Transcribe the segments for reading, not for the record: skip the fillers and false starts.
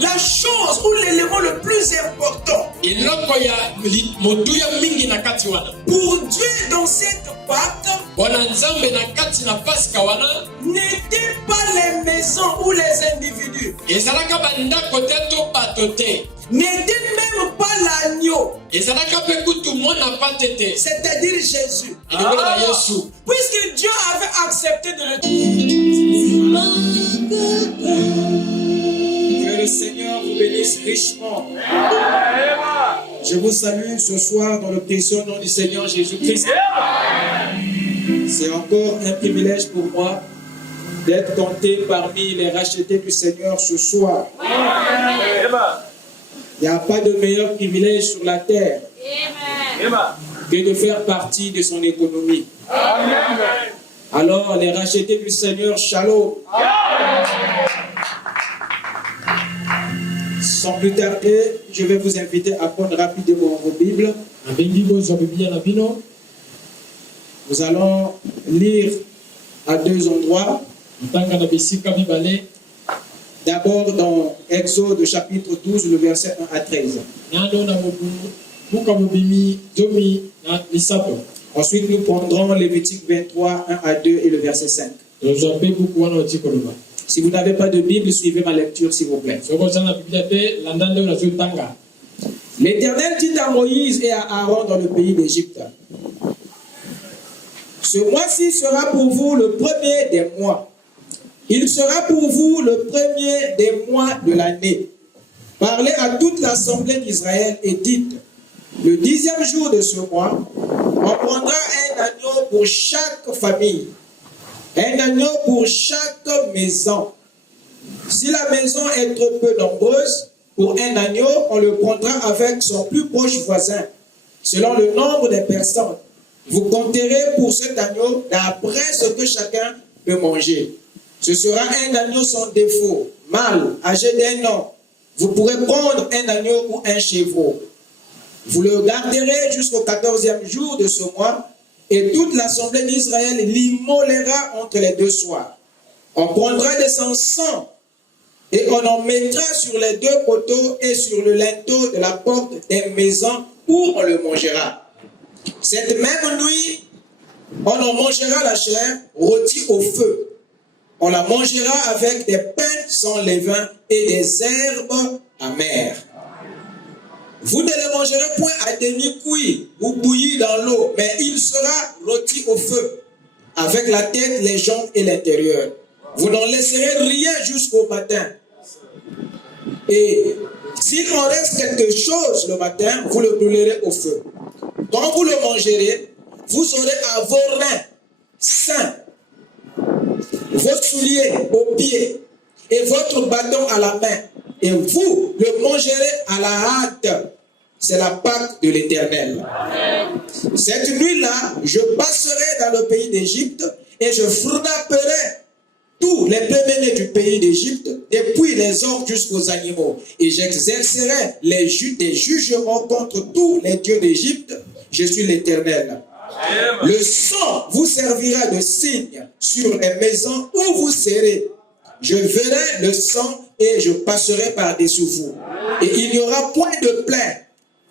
La chose ou l'élément le plus important pour Dieu dans cette pacte n'était pas les maisons ou les individus. N'était même pas l'agneau. C'est-à-dire Jésus. Puisque Dieu avait accepté de le que le Seigneur vous bénisse richement. Je vous salue ce soir dans le précieux nom du Seigneur Jésus-Christ. C'est encore un privilège pour moi d'être compté parmi les rachetés du Seigneur ce soir. Il n'y a pas de meilleur privilège sur la terre que de faire partie de son économie. Alors, les rachetés du Seigneur, shalom. Sans plus tarder, je vais vous inviter à prendre rapidement vos Bibles. Nous allons lire à deux endroits. D'abord dans Exode chapitre 12, le verset 1 à 13. Ensuite, nous prendrons Lévitique 23, 1 à 2 et le verset 5. Si vous n'avez pas de Bible, suivez ma lecture, s'il vous plaît. L'Éternel dit à Moïse et à Aaron dans le pays d'Égypte: ce mois-ci sera pour vous le premier des mois. Il sera pour vous le premier des mois de l'année. Parlez à toute l'assemblée d'Israël et dites: le 10e jour de ce mois, on prendra un agneau pour chaque famille, un agneau pour chaque maison. Si la maison est trop peu nombreuse, pour un agneau, on le prendra avec son plus proche voisin, selon le nombre des personnes. Vous compterez pour cet agneau d'après ce que chacun peut manger. Ce sera un agneau sans défaut, mâle, âgé d'1 an. Vous pourrez prendre un agneau ou un chevreau. Vous le garderez jusqu'au 14e jour de ce mois, et toute l'assemblée d'Israël l'immolera entre les deux soirs. On prendra de son sang et on en mettra sur les deux poteaux et sur le linteau de la porte des maisons où on le mangera. Cette même nuit, on en mangera la chair rôtie au feu. On la mangera avec des pains sans levain et des herbes amères. Vous ne le mangerez point à demi cuit ou bouilli dans l'eau, mais il sera rôti au feu, avec la tête, les jambes et l'intérieur. Vous n'en laisserez rien jusqu'au matin. Et s'il en reste quelque chose le matin, vous le brûlerez au feu. Quand vous le mangerez, vous aurez à vos reins sains, vos souliers aux pieds et votre bâton à la main. Et vous le mangerez à la hâte. C'est la Pâque de l'Éternel. Cette nuit-là, je passerai dans le pays d'Égypte et je frapperai tous les premiers-nés du pays d'Égypte, depuis les orques jusqu'aux animaux. Et j'exercerai des jugements contre tous les dieux d'Égypte. Je suis l'Éternel. Le sang vous servira de signe sur les maisons où vous serez. Je verrai le sang et je passerai par-dessus vous. Et il n'y aura point de plaie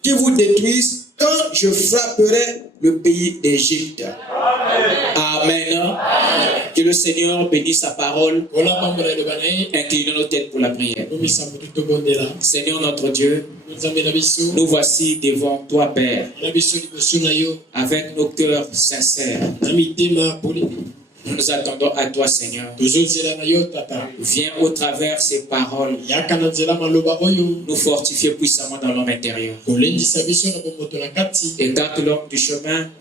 qui vous détruise quand je frapperai le pays d'Égypte. Amen. Que le Seigneur bénisse sa parole. Inclinons nos têtes pour la prière. Seigneur notre Dieu, nous voici devant toi, Père, avec nos cœurs sincères. Nous nous attendons à toi, Seigneur. Viens au travers ces paroles nous fortifier puissamment dans l'homme intérieur. Écarte l'homme du chemin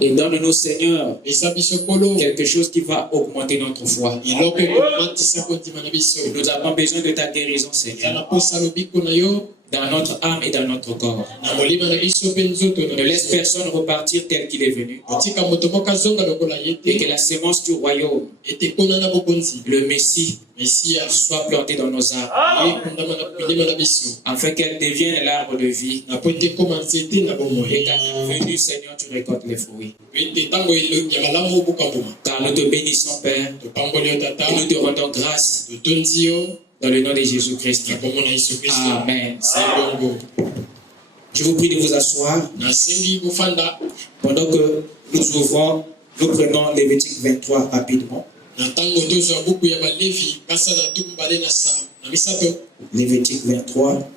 et donne-nous, Seigneur, quelque chose qui va augmenter notre foi. Nous avons besoin de ta guérison, Seigneur. dans notre âme et dans notre corps. Ne laisse personne repartir tel qu'il est venu. Et que la sémence du royaume, le Messie, soit planté dans nos âmes, afin qu'elle devienne l'arbre de vie. Et qu'à venue, Seigneur, tu récoltes les fruits. Car nous te bénissons, Père, et nous te rendons grâce dans le nom de Jésus-Christ. Amen. Je vous prie de vous asseoir pendant que nous ouvrons, nous prenons Lévitique 23 rapidement. Lévitique 23,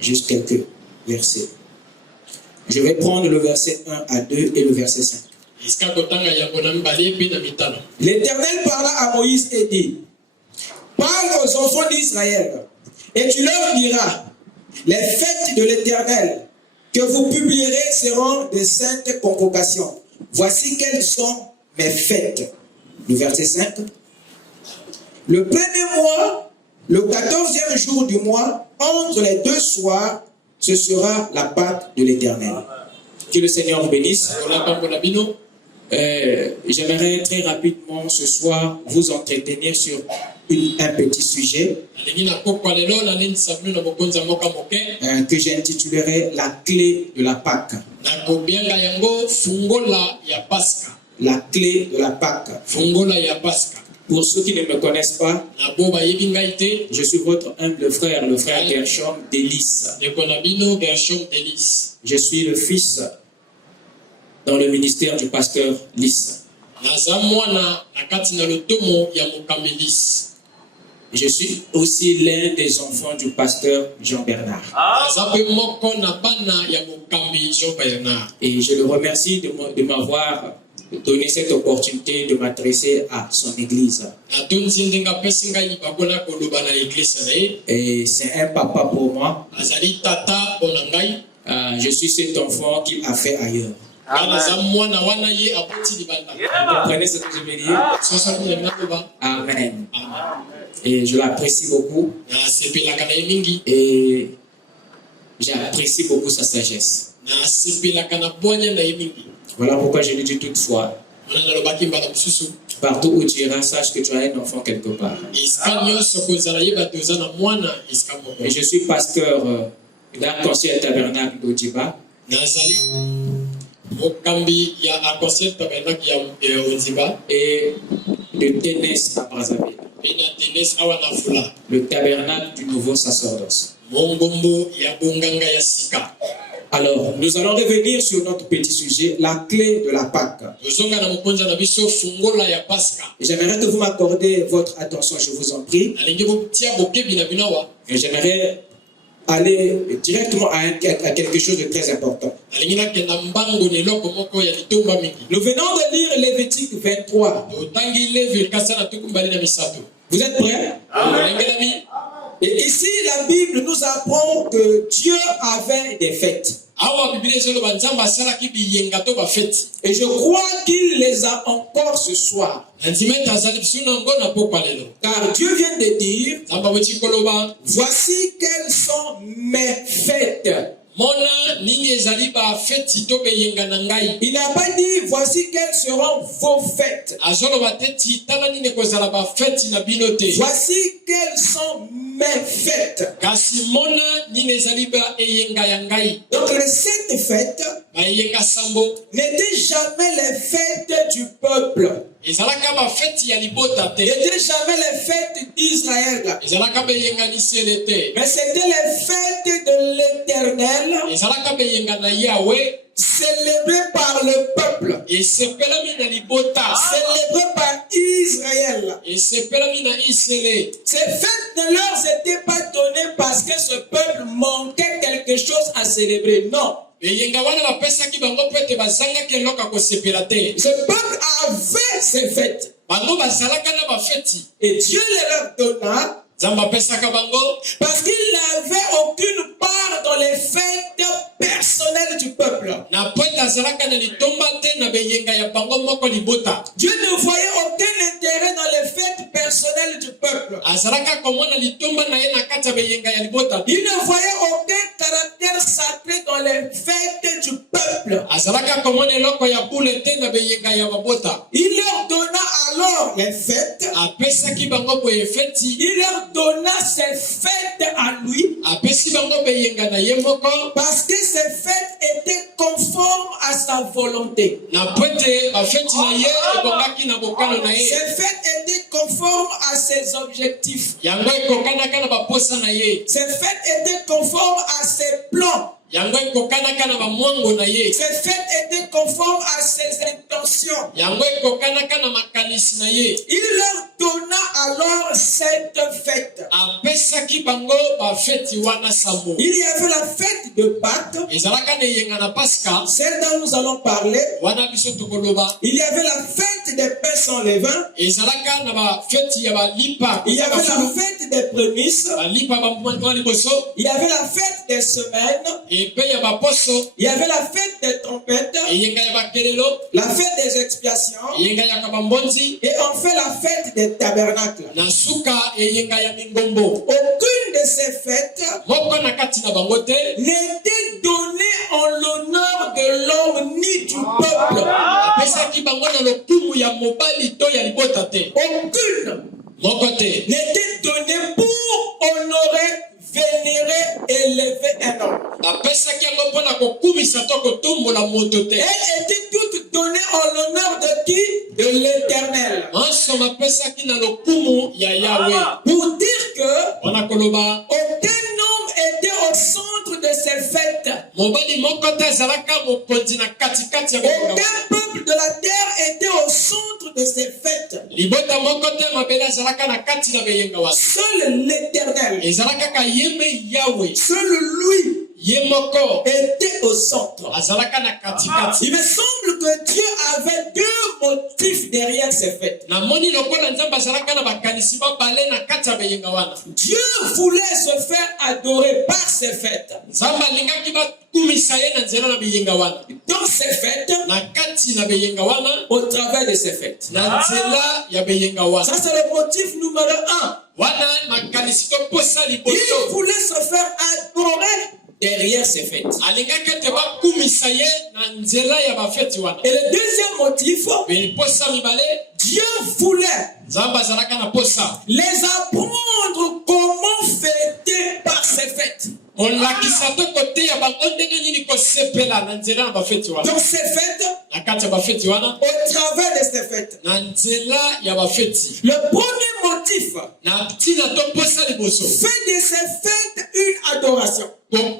juste quelques versets. Je vais prendre le verset 1 à 2 et le verset 5. L'Éternel parla à Moïse et dit: parle aux enfants d'Israël, et tu leur diras: les fêtes de l'Éternel que vous publierez seront des saintes convocations. Voici quelles sont mes fêtes. Le verset 5. Le premier mois, le 14e jour du mois, entre les deux soirs, ce sera la Pâque de l'Éternel. Que le Seigneur vous bénisse. J'aimerais très rapidement ce soir vous entretenir sur un petit sujet que j'intitulerai la clé de la Pâque. La clé de la Pâque. Pour ceux qui ne me connaissent pas, je suis votre humble frère, le frère Gershom Delis. Je suis le fils dans le ministère du pasteur Lys. Je suis aussi l'un des enfants du pasteur Jean Bernard. Et je le remercie de m'avoir donné cette opportunité de m'adresser à son église. Et c'est un papa pour moi. Je suis cet enfant qu'il a fait ailleurs. Vous comprenez ce que je veux dire? Amen. Et je l'apprécie beaucoup. Et j'apprécie beaucoup sa sagesse. Voilà pourquoi je lui dis toutefois, partout où tu iras, sache que tu as un enfant quelque part. Et je suis pasteur d'un conseil tabernacle d'Odiba. Et de Ténès à Brazzaville. Le tabernacle du nouveau sacerdoce. Alors, nous allons revenir sur notre petit sujet, la clé de la Pâque. J'aimerais que vous m'accordez votre attention, je vous en prie. Et j'aimerais aller directement à quelque chose de très important. Nous venons de lire Lévitique 23. Vous êtes prêts? Et ici, la Bible nous apprend que Dieu avait des fêtes. Et je crois qu'il les a encore ce soir. Car Dieu vient de dire: voici quelles sont mes fêtes. Il n'a pas dit voici quelles seront vos fêtes. Voici quelles sont mes fêtes. Donc les 7 fêtes n'étaient jamais les fêtes du peuple. N'étaient jamais les fêtes d'Israël. Mais c'était les fêtes de l'Éternel, célébrées par le peuple, célébrées par Israël. Ces fêtes ne leur étaient pas données parce que ce peuple manquait quelque chose à célébrer. Non. Ce peuple avait ses fêtes. Et Dieu les leur donna parce qu'il n'avait aucune part dans les fêtes personnelles du peuple. Dieu ne voyait aucun intérêt dans les fêtes personnelles du peuple. Il ne voyait aucun caractère sacré dans les fêtes du peuple. Il leur donna alors les fêtes. Il leur donna ses fêtes à lui. Parce que ces fêtes étaient conformes à sa volonté. Ces fêtes étaient conformes à ses objectifs. Ces fêtes étaient conformes à ses plans. Ces fêtes étaient conformes à ses intentions. Il leur donna alors cette fête. Il y avait la fête de Pâques, celle dont nous allons parler. Il y avait la fête des pains sans levain. Il y avait la fête des prémices. Il y avait la fête des semaines. Il y avait la fête des trompettes, la fête des expiations, et enfin la fête des tabernacles. Aucune de ces fêtes n'était donnée en l'honneur de l'homme ni du peuple. Aucune n'était donnée pour honorer, vénérer, élever un homme. Elle était toute donnée en l'honneur de qui? De l'Éternel. Pour dire que aucun homme était au centre de ces fêtes. Aucun peuple de la terre était au centre de ces fêtes. Seul l'Éternel, seul lui était au centre. Il me semble que Dieu avait deux motifs derrière ces fêtes. Dieu voulait se faire adorer par ces fêtes. Dans ces fêtes, au travers de ces fêtes. Ça c'est le motif numéro 1. Il voulait se faire adorer derrière ces fêtes. Et le deuxième motif, Dieu voulait les apprendre comment fêter par ces fêtes. Dans ces fêtes, au travers de ces fêtes, le premier motif fait de ces fêtes une adoration. Mais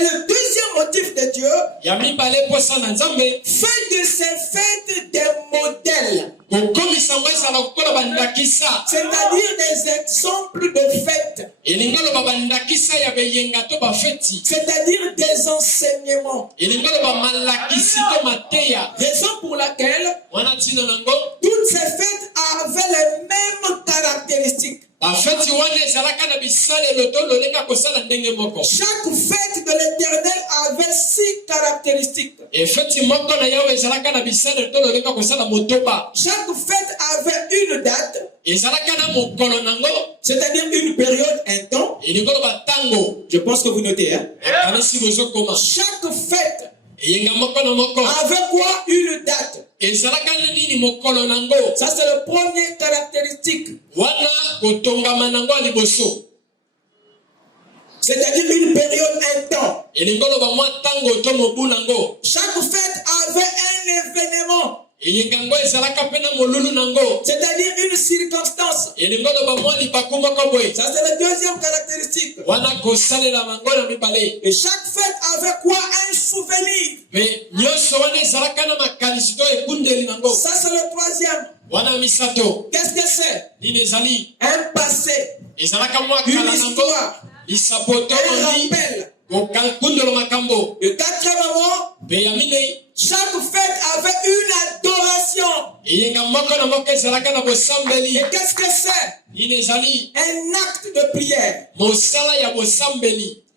le deuxième motif de Dieu fait de ces fêtes des modèles. C'est-à-dire des exemples de fêtes. C'est-à-dire des enseignements. Raison pour laquelle toutes ces fêtes avaient les mêmes caractéristiques. Chaque fête de l'Éternel avait 6 caractéristiques. Chaque fête avait une date, c'est-à-dire une période, un temps. Je pense que vous notez, hein? Chaque fête avait quoi? Une date. Ça c'est le premier caractéristique. C'est-à-dire une période, un temps. Chaque fête avait un événement. C'est-à-dire une circonstance. Ça c'est la deuxième caractéristique. Et chaque fête avait quoi? Un souvenir. Ça c'est le troisième. Qu'est-ce que c'est? Un passé, une histoire, un rappel. Le quatrième, chaque fête avait une adoration. Et qu'est-ce que c'est? Un acte de prière.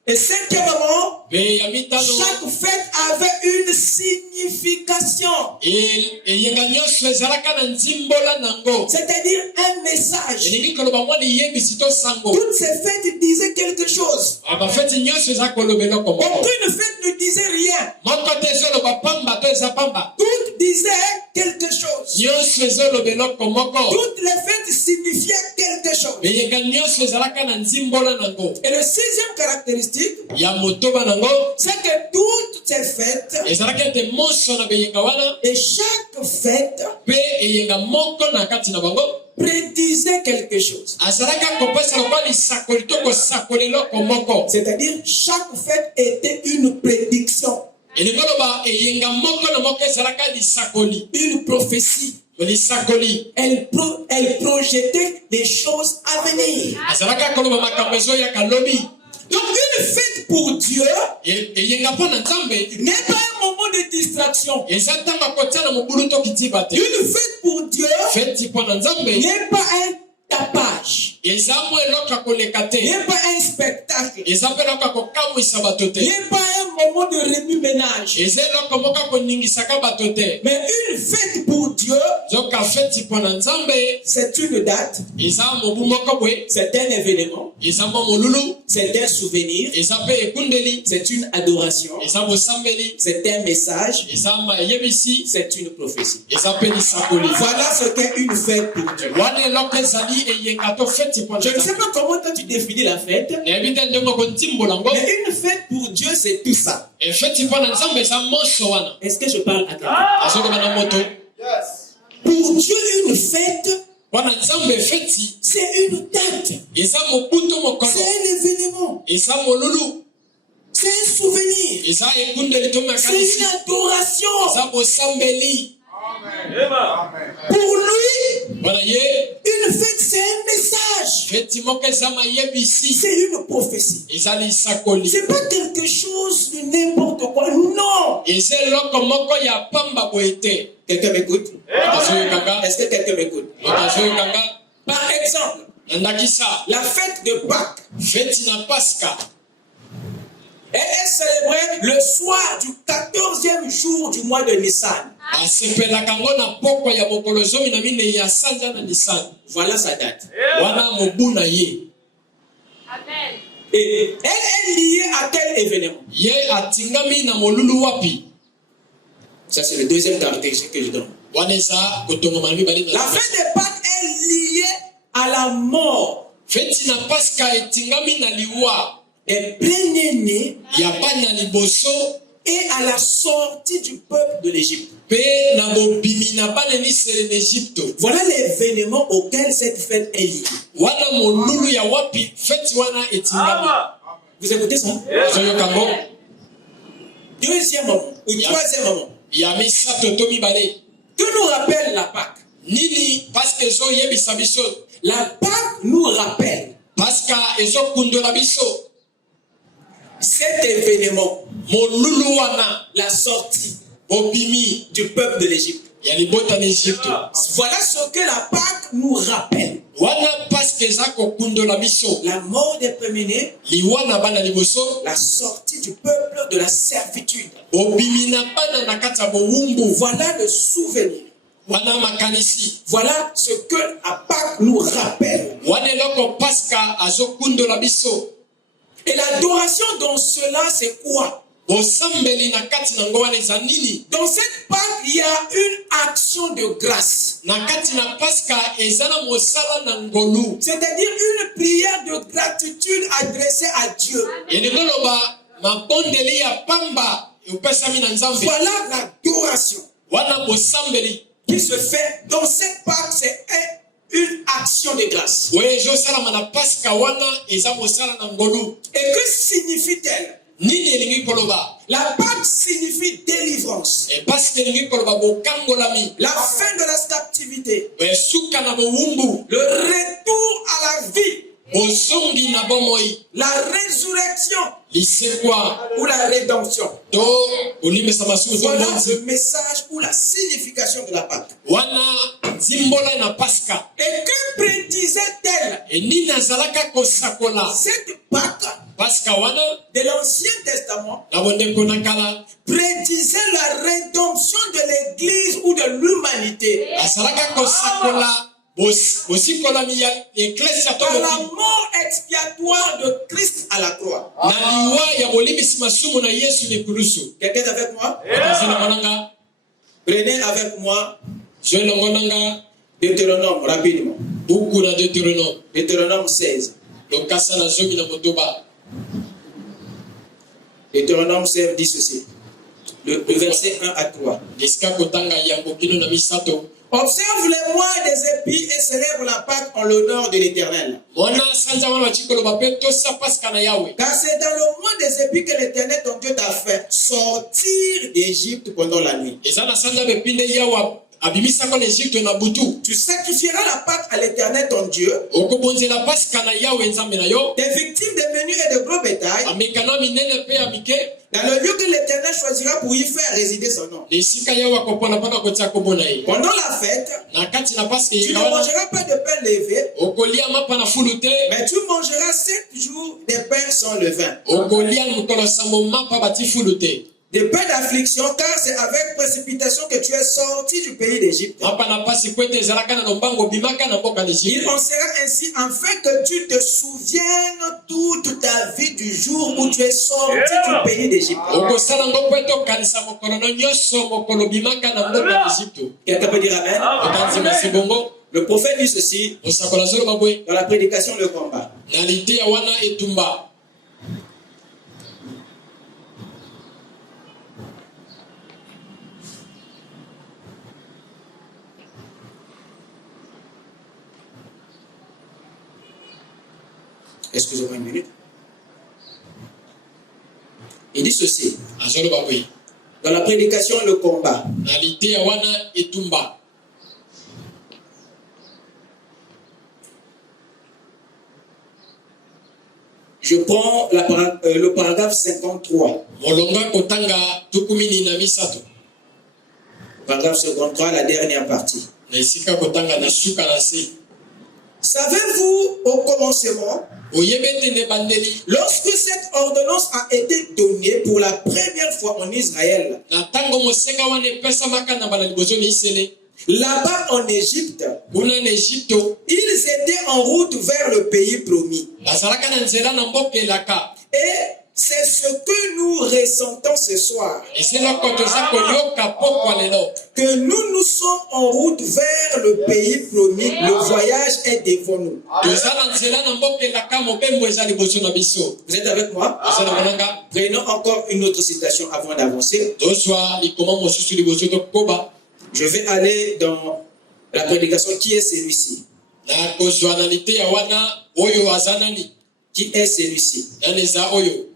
Et cinquièmement, Pe ya mitano. chaque fête avait une signification. Eyenga nyonso ezalaka na nzimbola nango. C'est-à-dire un message. Elingi koloba mwa liyebisi to sango. Toutes ces fêtes disaient quelque chose. Bafeti nyonso eza kolobela komoko. Aucune fête ne disait rien. Moko te ezoloba pamba to eza pamba. Toutes disaient quelque chose. Nyonso ezolobela komoko. Toutes les fêtes signifiaient quelque chose. Eyenga nyonso ezalaka na nzimbola nango. Et le sixième caractéristique, Ya motoba nango. c'est que toutes ces fêtes, Ezalaka ete monso na beyenga wana. et chaque fête, Pe eyenga moko na kati na bango. prédisait quelque chose. Azalaka kopesa lokwa lisakoli to kosakolelo komoko. C'est-à-dire, chaque fête était une prédiction, Elingoloba eyenga moko na moko ezalaka lisakoli. une prophétie. Lisakoli. Elle projetait des choses à venir. Azalaka koloba makambo ezoyaka lobi. Donc, une fête pour Dieu Eyenga mpo na Nzambe n'est pas un moment de distraction. eza ntango akotia na mobulu to kitiba te. Une fête pour Dieu Feti mpo na Nzambe n'est pas un tapage, eza mwa eloko ya koleka te. n'est pas un spectacle, Eza mpe eloko ya kokamwisa bato te. n'est pas un moment de remue-ménage. Eza eloko moko ya koningisaka bato te. Mais une fête pour Dieu, Zoka feti mpo na Nzambe c'est une date, eza mobu moko boye. c'est un événement, Eza mwa molulu. c'est un souvenir, Eza mpe ekundeli. c'est une adoration, Eza bosambeli. c'est un message, Eza mayebisi. c'est une prophétie. Eza mpe lisakoli. Voilà ce qu'est une fête pour Dieu. Wana eloko ezali eyenga to feti mpo na Je ne sais Nzambe. pas comment toi tu définis la fête, Nayebi te ndenge kontimbola ngo. mais une fête pour Dieu, c'est tout ça. Efeti mpo na Nzambe eza monso wana. Est-ce que je parle à quelqu'un? Azokoba na moto. Pour Dieu, une fête, Wana Nzambe efeti c'est une date, eza mobuto mokolo. c'est un événement, Eza molulu. c'est un souvenir, Eza ekundeli to c'est makanisi. une adoration. Eza bosambeli. Pour lui, Wana ye une fête, c'est un message, feti moko eza mayebisi. c'est une prophétie. Eza lisakoli. C'est pas quelque chose de n'importe quoi, non. Eza eloko moko ya pamba boye te. Quelqu'un m'écoute? Otazoyokanga. Est-ce que quelqu'un m'écoute? Otazoyokanga. Par exemple, Nandakisa. la fête de Pâques, Feti na Pasca. elle est célébrée le soir du 14e jour du mois de Nissan. Asepelaka ngo na poko ya mokolo zomi na mine ya sanza na Nisani. Voilà sa date. Wana mobu na ye. Amen. Et elle est liée à quel événement? Ye atingami na molulu wapi. Ça, c'est le deuxième caractéristique que je donne. Wana eza kotongoma mibale na La fête de Pâques est liée à la mort feti na Pasca etingami na liwa des plein-nés ya bana liboso et à la sortie du peuple de l'Égypte. pe na bobimi na bana misele na Egypte. Voilà l'événement auquel cette fête est liée. Wana molulu ya wapi feti wana etingami. Vous écoutez ça? Ozoyoka ngo Deuxième moment, ou Yeah. troisième moment, ya misato to mibale. que nous rappelle la Pâque? Nini paske ezoyebisa biso. La Pâque nous rappelle Pasca ezokundola biso. cet événement, Molulu wana la sortie bobimi du peuple de l'Égypte. ya libota na Egypte. Voilà ce que la Pâque nous rappelle. Wana paske eza kokundola biso. La mort des premiers-nés, Liwa na bana liboso. la sortie du peuple de la servitude. Bobimi na bana na kati ya bowumbu. Voilà le souvenir. Wana makanisi. Voilà ce que la Pâque nous rappelle. Wana eloko Pasca azokundola biso. Et l'adoration dans cela, c'est quoi? Bosambeli na kati na ngo wana eza nini? Dans cette Pâque, il y a une action de grâce. Na kati na Pasca eza na mosala na ngolu. C'est-à-dire une prière de gratitude adressée à Dieu. Elingo loba mabondeli ya pamba eupesami na Nzambe. Voilà l'adoration Wana bosambeli. qui se fait dans cette Pâque, c'est une action de grâce. Oyo ezosalama na Pasca wana eza mosala na ngolu. Et que signifie-t-elle? Nini elingi koloba? La Pâque signifie délivrance. E paske elingi koloba bokangolami. La fin de la captivité. Esuka na bowumbu. Le retour à la vie. Bosongi na bomoi. La résurrection Lisekwa. ou la rédemption. To olimesa masumu to Voilà mbonzi. le message ou la signification de la Pâque. Wana zimbola na Pasca. Et que prédisait-elle? E nini azalaka kosakola? Cette Pâque Pasika wana de l'Ancien Testament na bondeko na kala prédisait la rédemption de l'Église ou de l'humanité asalaka kosakola bosikolami ya eklesia to par la mort expiatoire de Christ à la croix. na liwa ya bolimbisi masumu na Yesu likulusu. Quelqu'un est avec moi? Otazela monanga Prenez avec moi je longonanga Deutéronome rapidement. buku na Deutéronome Deutéronome 16. lokasa na zomi na motoba. Deutéronome 16 dit ceci. Le verset 1 à 3. Esika kotanga yango kino na misato. Observe les mois des épis et célèbre la Pâque en l'honneur de l'Éternel. Mona sanja wana wachikolo bapeto sa pasika na Yahweh. Car c'est dans le mois des épis que l'Éternel ton Dieu t'a fait sortir d'Égypte pendant la nuit. Ezana sanja bepinde Yahweh abimisa ko Egypte na butu. Tu sacrifieras la Pâque à l'Éternel ton Dieu. Okobonzela pasika na Yahweh nzambe na yo. Des victimes de menus et de gros bétail. Amekana minene pe amike. Dans le lieu que l'Éternel choisira pour y faire résider son nom. Esika Yahweh kopona paka kotia kobona ye. Pendant la fête, Na kati na pasika tu ne yikawana. mangeras pas de pain levé, Okolia mapa na fulute. mais tu mangeras 7 jours des pains sans levain. Okolia mukolo samo mapa bati fulute. Des pains d'affliction, car c'est avec précipitation que tu es sorti du pays d'Égypte. Mapa na pasi kwete ezalaka na lombango bimaka na mboka d'Égypte. Il en sera ainsi afin que tu te souviennes toute ta vie du jour où tu es sorti du pays d'Égypte. Okosala ngo po etokanisa mokolo na nyonso mokolo bimaka na mboka d'Égypte. Quelqu'un peut dire Amen? Okanzima sebongo. Le prophète dit ceci Osakola zolo babwe. dans la prédication Le Combat. Na lite ya wana etumba. Excusez-moi une minute. Il dit ceci Azolo babwe. dans la prédication Le Combat. Na lite ya wana etumba. Je prends le paragraphe 53. Molonga kotanga tukumini na misato. Paragraphe 53, la dernière partie. Na esika kotanga na suka na se. Savez-vous au commencement, Oyebete ne bandeli. lorsque cette ordonnance a été donnée pour la première fois en Israël, Na tango mosenga wana epesa maka na bala liboso ni isele. là-bas en Égypte, Kuna na Egypte. ils étaient en route vers le pays promis. Bazalaka na nzela na mboka elaka. Et c'est ce que nous ressentons ce soir. Eseloko toza koyoka pokwa lelo. Que nous sommes en route vers le pays promis. Le voyage est devant nous. Toza na nzela na mboka elaka mobembo eza liboso na biso. Vous êtes avec moi? Ezala monanga. Prenons encore une autre citation avant d'avancer. Tozwa likoma mosusu liboso tokoba. Je vais aller dans la prédication. Qui est celui-ci? Na kozwa na lite ya wana oyo azanani. Qui est celui-ci? Naneza oyo.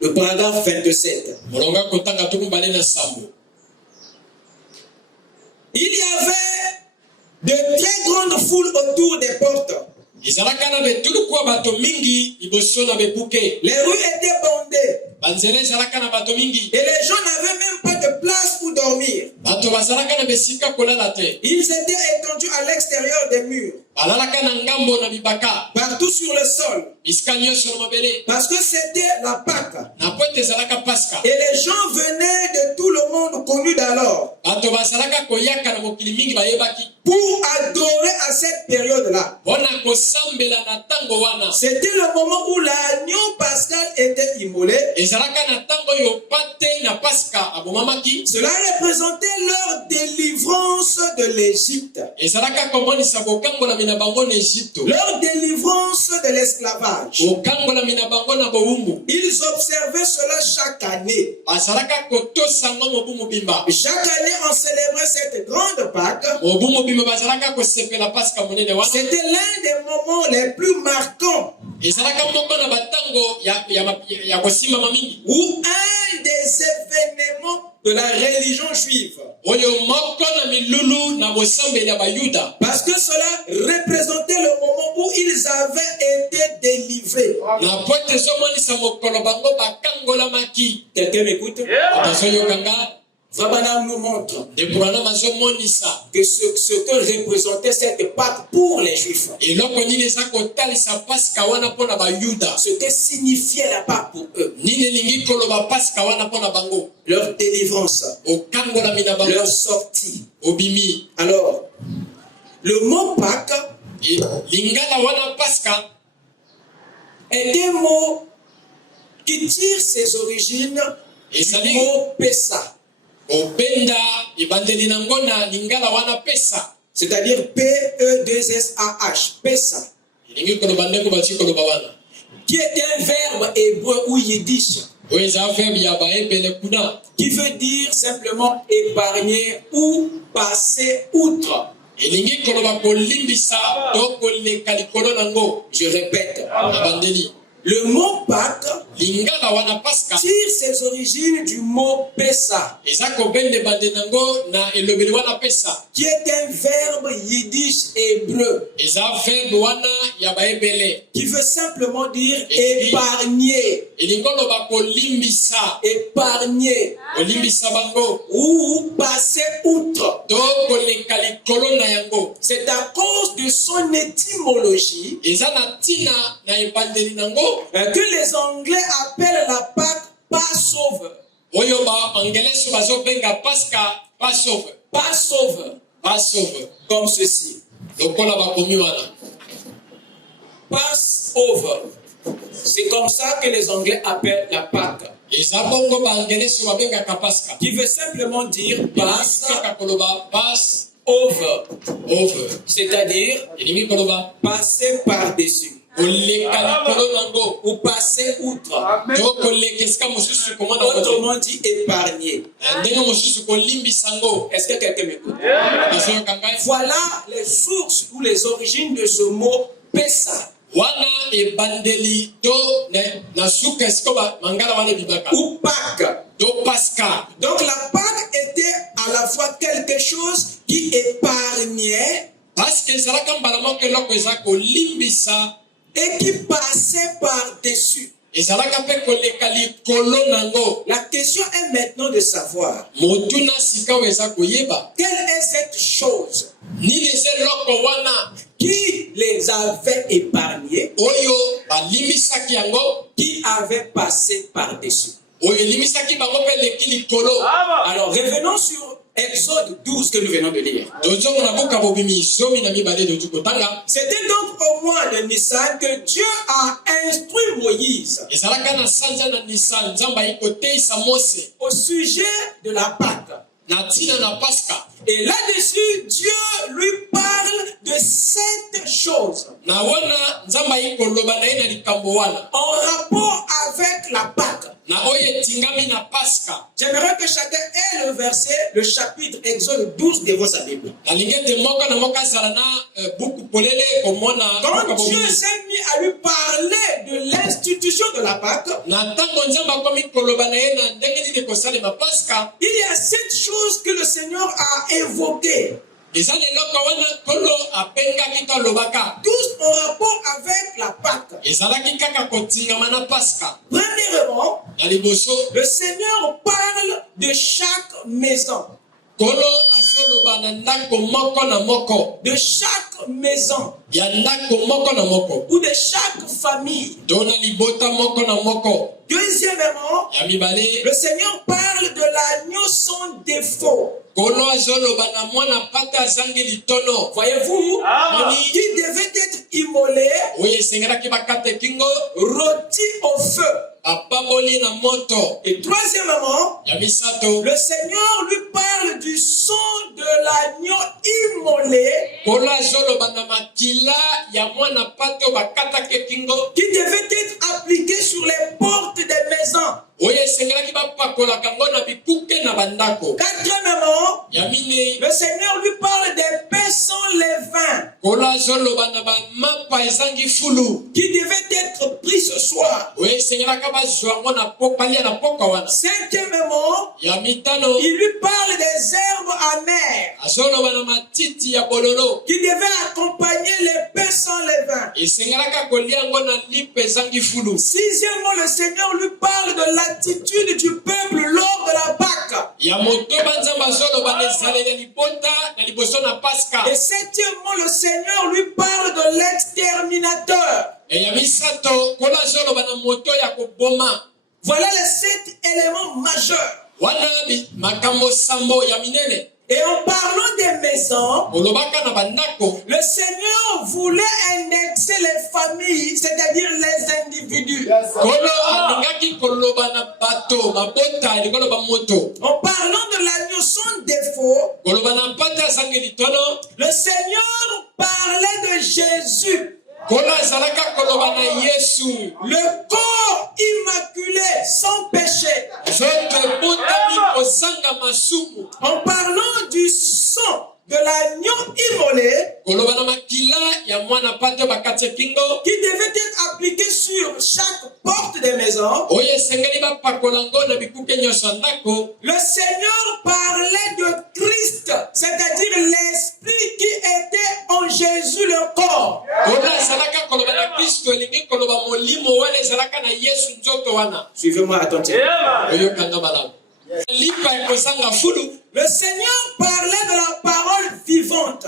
Le paragraphe 27. Molonga kotanga tukumbale na sambo. Il y avait de très grandes foules autour des portes. Ezalaka na betulu kwa bato mingi liboso na bepuke. Les rues étaient bondées. Banzela ezalaka na bato mingi. Et les gens n'avaient même pas de place pour dormir. Bato bazalaka na besika kolala te. Ils étaient étendus à l'extérieur des murs, Balalaka na ngambo na bibaka. partout sur le sol, Bisika nyonso na mabele. parce que c'était la Pâque. Na pote ezalaka paska. Et les gens venaient de tout le monde connu d'alors Bato bazalaka koyaka na mokili mingi bayebaki. pour adorer à cette période-là. Wana kosambela na tango wana. C'était le moment où l'agneau pascal était immolé. Ezalaka na tango yo pate na paska abomamaki. Cela représentait leur délivrance de l'Égypte, Ezalaka komonisa bokangola mina bango na Egypte. leur délivrance de l'esclavage. Bokangola mina bango na bowumbu. Ils observaient cela chaque année. Bazalaka kotosa ngo mobumu bimba. Chaque année, on célébrait cette grande Pâque. Mobumu bimba bazalaka kosepela paska monene wana. C'était l'un des moments les plus marquants Ezalaka moko na batango ya kosimama mingi. où un des événements de la religion juive. Oyo moko na milulu na bosambeli ya bayuda. Parce que cela représentait le moment où ils avaient été délivrés. Na pote ezomonisa mokolo bango bakangolamaki. Quelqu'un m'écoute? Otazoyokanga. Frère Branham nous montre De Branham azomonisa. que ce que représentait cette Pâque pour les Juifs, Eloko nini eza kotalisa Pasika wana mpona bayuda. ce que signifiait la Pâque pour eux, Nini elingi koloba Pasika wana mpona bango. leur délivrance, Okangolami na bango. leur sortie. Obimi. Alors, le mot Pâque Lingala wana Pasika est un mot qui tire ses origines du mot Pessa, obenda ibandeli nango na lingala wana pesa. c'est-à-dire P-E-2-S-A-H, Pessa, Elingi koloba ndeko bati koloba wana. qui est un verbe hébreu ou yiddish, Oeza verbe ya baebele kuna. qui veut dire simplement épargner ou passer outre. Elingi koloba kolimbisa to koleka likolo nango. Je répète, Abandeli. le mot Pâque Lingala wana Pasika tire ses origines du mot Pessa, eza kobende bande nango na elobeli wana pesa. qui est un verbe yiddish hébreu, Eza verbe wana ya baebele. qui veut simplement dire épargner, Elingi koloba kolimbisa. épargner Kolimbisa bango. ou passer outre. To koleka likolo na yango. C'est à cause de son étymologie Eza na tina na ebandeli nango. que les Anglais appellent la Pâque Passover. Oyo ba angelais bazobenga Pasika Passover. Passover, Passover. comme ceci. Lokola bakomi wana. Passover. C'est comme ça que les Anglais appellent la Pâque, Eza bongo ba angelais babengaka Pasika. qui veut simplement dire pass Kaka koloba pass over, over. c'est-à-dire Elingi koloba passer par-dessus koleka likolo nango. ou passer outre. To koleka esika mosusu komona kote. Autrement dit, épargner. Ndenge mosusu kolimbisa ngo. Est-ce que quelqu'un m'écoute? Bazoyoka ngai. Voilà les sources ou les origines de ce mot Pessa Wana ebandeli to na suka esika mangala wana bibaka. ou Pâque. To Pasika. Donc la Pâque était à la fois quelque chose qui épargnait Parce que ezalaka mbala moko eloko eza kolimbisa. et qui passait par-dessus. Ezalaka mpe koleka likolo nango. La question est maintenant de savoir Motuna sika oyo eza koyeba. quelle est cette chose Nini eza eloko wana qui les avait épargnés, oyo balimbisaki yango. qui avait passé par-dessus. Oyo elimbisaki bango mpe eleki likolo. Alors revenons sur Exode 12 que nous venons de lire. Tozomona buka bobimi zomi na mibale de tukotanga. C'était donc au mois de Nissan que Dieu a instruit Moïse Ezalaka na sanza na Nisan nzamba ikoteisa Mose au sujet de la Pâque. na tina na Pasika. Et là-dessus, Dieu lui parle de 7 choses Na wana nzamba ikoloba na ye na likambo wana. en rapport avec la Pâque. Na oyo etingami na Pasika. J'aimerais que chacun ait le verset, le chapitre Exode 12 devant sa Bible. Nalingi ete moko na moko azala na buku polele komona Quand buka Dieu bobimi. s'est mis à lui parler de l'institution de la Pâque, Na ntango nzamba akomi koloba na ye na ndenge nini kosalema Pasika. il y a 7 choses que le Seigneur a évoquées, Eza leloko wana kolo apengaki to alobaka. tous en rapport avec la Pâque. Ezalaki kaka kotingama na Pasika. Premièrement, Na liboso le Seigneur parle de chaque maison. kolo azoloba na ndako moko na moko. De chaque maison Ya ndako moko na moko. ou de chaque famille. To na libota moko na moko. Deuxièmement, Ya mibale le Seigneur parle de l'agneau sans défaut. kolo azoloba na mwana pata azangi litono. Voyez-vous, qui devait être immolé, Oyo esengelaki bakate kingo rôti au feu. apamboli na moto. Et troisièmement, Ya misato le Seigneur lui parle du sang de l'agneau immolé kolo azoloba na makila ya mwana pata oyo bakataki kingo. qui devait être appliqué sur les portes des maisons. Oyo esengelaki bapakolaka ngo na bikuke na bandako. Quatrièmement, Ya minei le Seigneur lui parle des pains sans levain kolo azoloba na bamapa ezangi fulu. qui devaient être pris ce soir. Oyo esengelaka bazwa yango na balia na poka wana. Cinquièmement, Ya mitano il lui parle des herbes amères azoloba na matiti ya bololo. qui devaient accompagner les pains sans levain. Esengelaka kolia yango na lipe ezangi fulu. Sixièmement, le Seigneur lui parle de l'attitude du peuple lors de la Pâque. Ya motoba Et septièmement, le Seigneur lui parle de l'exterminateur. Voilà les 7 éléments majeurs. Et en parlant des maisons, le Seigneur voulait indexer les familles, c'est-à-dire les individus. En parlant de l'agneau sans défaut, le Seigneur parlait de Jésus. Le corps immaculé, sans péché. En parlant du sang de l'agneau immolé, qui devait être appliqué sur chaque porte des maisons, le Seigneur parlait de Christ, c'est-à-dire l'esprit qui était en Jésus le corps. Suivez-moi attentivement. Le Seigneur parlait de la parole vivante.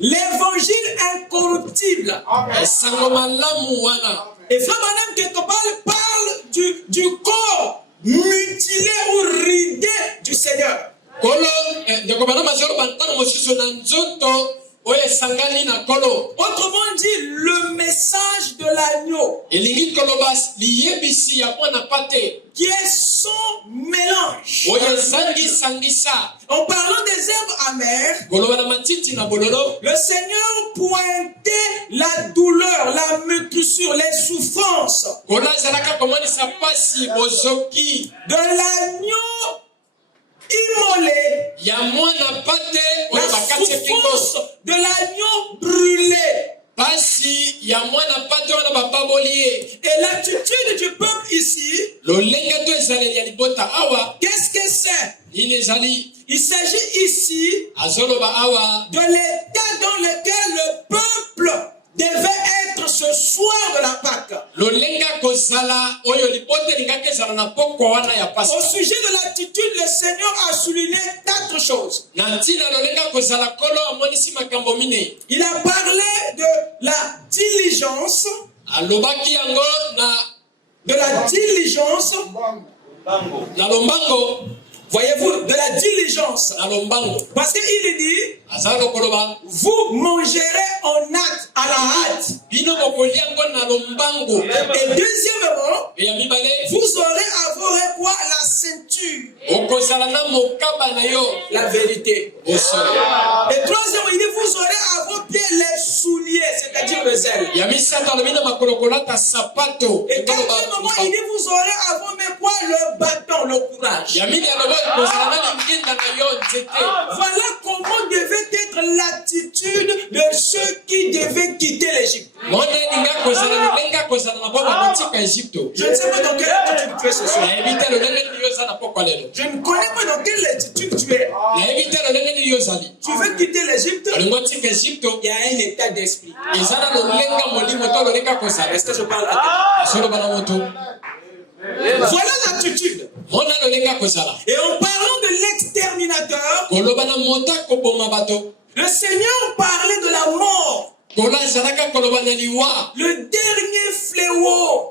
L'évangile incorruptible. Et Frère Branham, quelque part, parle du corps mutilé ou ridé du Seigneur. Autrement dit, le message de l'agneau, qui est son mélange. En parlant des herbes amères, le Seigneur pointait la douleur, la meurtrissure, les souffrances de l'agneau immolé, la souffrance de l'agneau brûlé. Et l'attitude du peuple ici, qu'est-ce que c'est? Il s'agit ici de l'état dans lequel le peuple devait être ce soir de la Pâque. Au sujet de l'attitude, le Seigneur a souligné 4 choses. Il a parlé de la diligence, voyez-vous, de la diligence. Parce qu'il dit, vous mangerez en hâte, à la hâte. Et deuxièmement, vous aurez à vos repas la ceinture, la vérité. Et troisièmement, il dit, vous aurez à vos pieds les souliers, c'est-à-dire le zèle. Et quatrièmement, il dit, vous aurez à vos mains quoi? Le bâton, le courage. Voilà comment devait être l'attitude de ceux qui devaient quitter l'Égypte. Je ne sais pas dans quelle attitude tu es ce soir. Je ne connais pas dans quelle attitude tu es. Tu veux quitter l'Égypte? Il y a un état d'esprit. Est-ce que je parle à quelqu'un? Voilà l'attitude. Et en parlant de l'exterminateur, le Seigneur parlait de la mort. Le dernier fléau.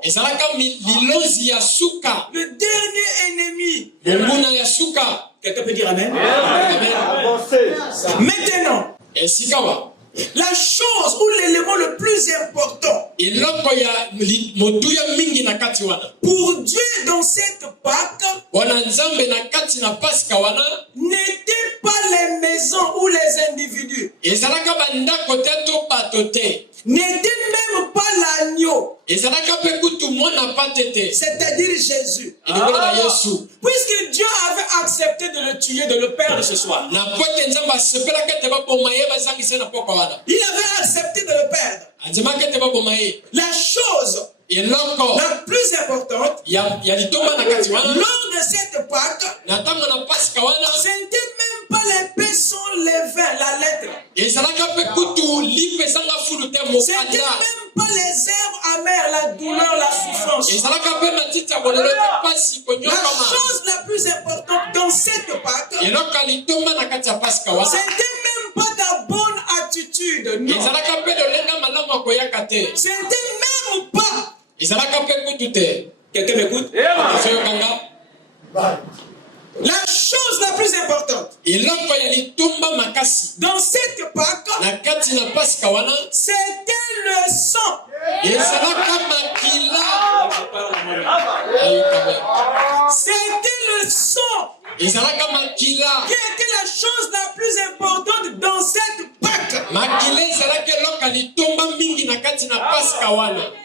Le dernier ennemi. Quelqu'un peut dire Amen? Maintenant, la chose ou l'élément le plus important pour Dieu dans cette Pâque n'était pas les maisons ou les individus, n'était même pas l'agneau, c'est-à-dire Jésus. Puisque Dieu avait accepté de le tuer, de le perdre ce soir, il avait accepté de le perdre. La chose la plus importante lors de cette Pâque, c'était même pas les pains sans levain, la lettre. C'était même pas les herbes amères, la douleur, la souffrance. souffrance. La chose la plus importante dans cette Pâque, c'était même pas ta bonne attitude, non. C'était même pas. Quelqu'un m'écoute? La chose la plus importante dans cette Pâque, c'était le sang. C'était le sang qui était la chose la plus importante dans cette Pâque.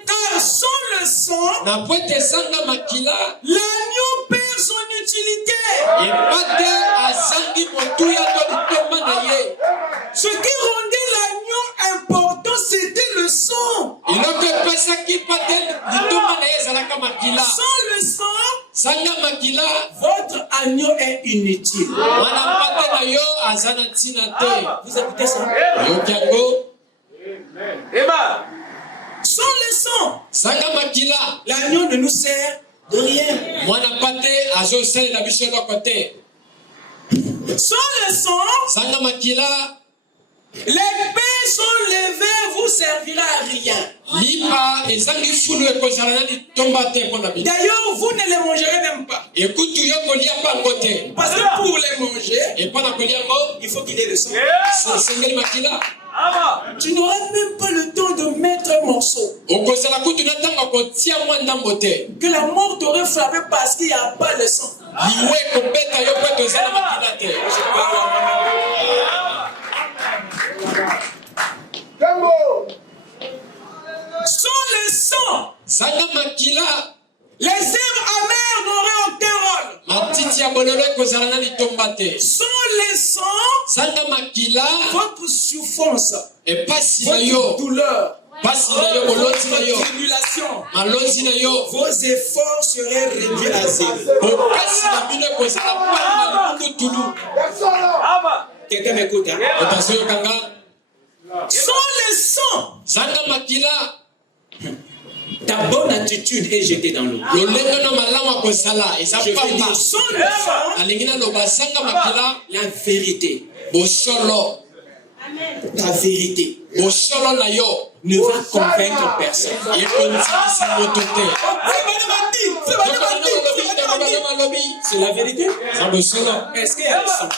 Car sans le sang, l'agneau perd son utilité. Ce qui rendait l'agneau important, c'était le sang. Sans le sang, votre agneau est inutile. Vous écoutez ça? Sans le sang, l'agneau ne nous sert de rien. Sans le sang, les pains sont levés, vous servira à rien. D'ailleurs, vous ne les mangerez même pas. Parce que pour les manger, il faut qu'il ait le sang. Tu n'auras même pas le temps de mettre un morceau. Que la mort t'aurait frappé parce qu'il n'y a pas le sang. Sans le sang, les herbes amères n'auraient aucun rôle. Sans le sang, votre souffrance, votre douleur, votre tribulation, vos efforts seraient réduits à zéro. Quelqu'un m'écoute, hein? Sans le sang, ta bonne attitude est jetée dans l'eau. Je veux dire, sans le sang, la vérité, ta vérité ne va convaincre personne. C'est la vérité. Est-ce qu'il y a le sang?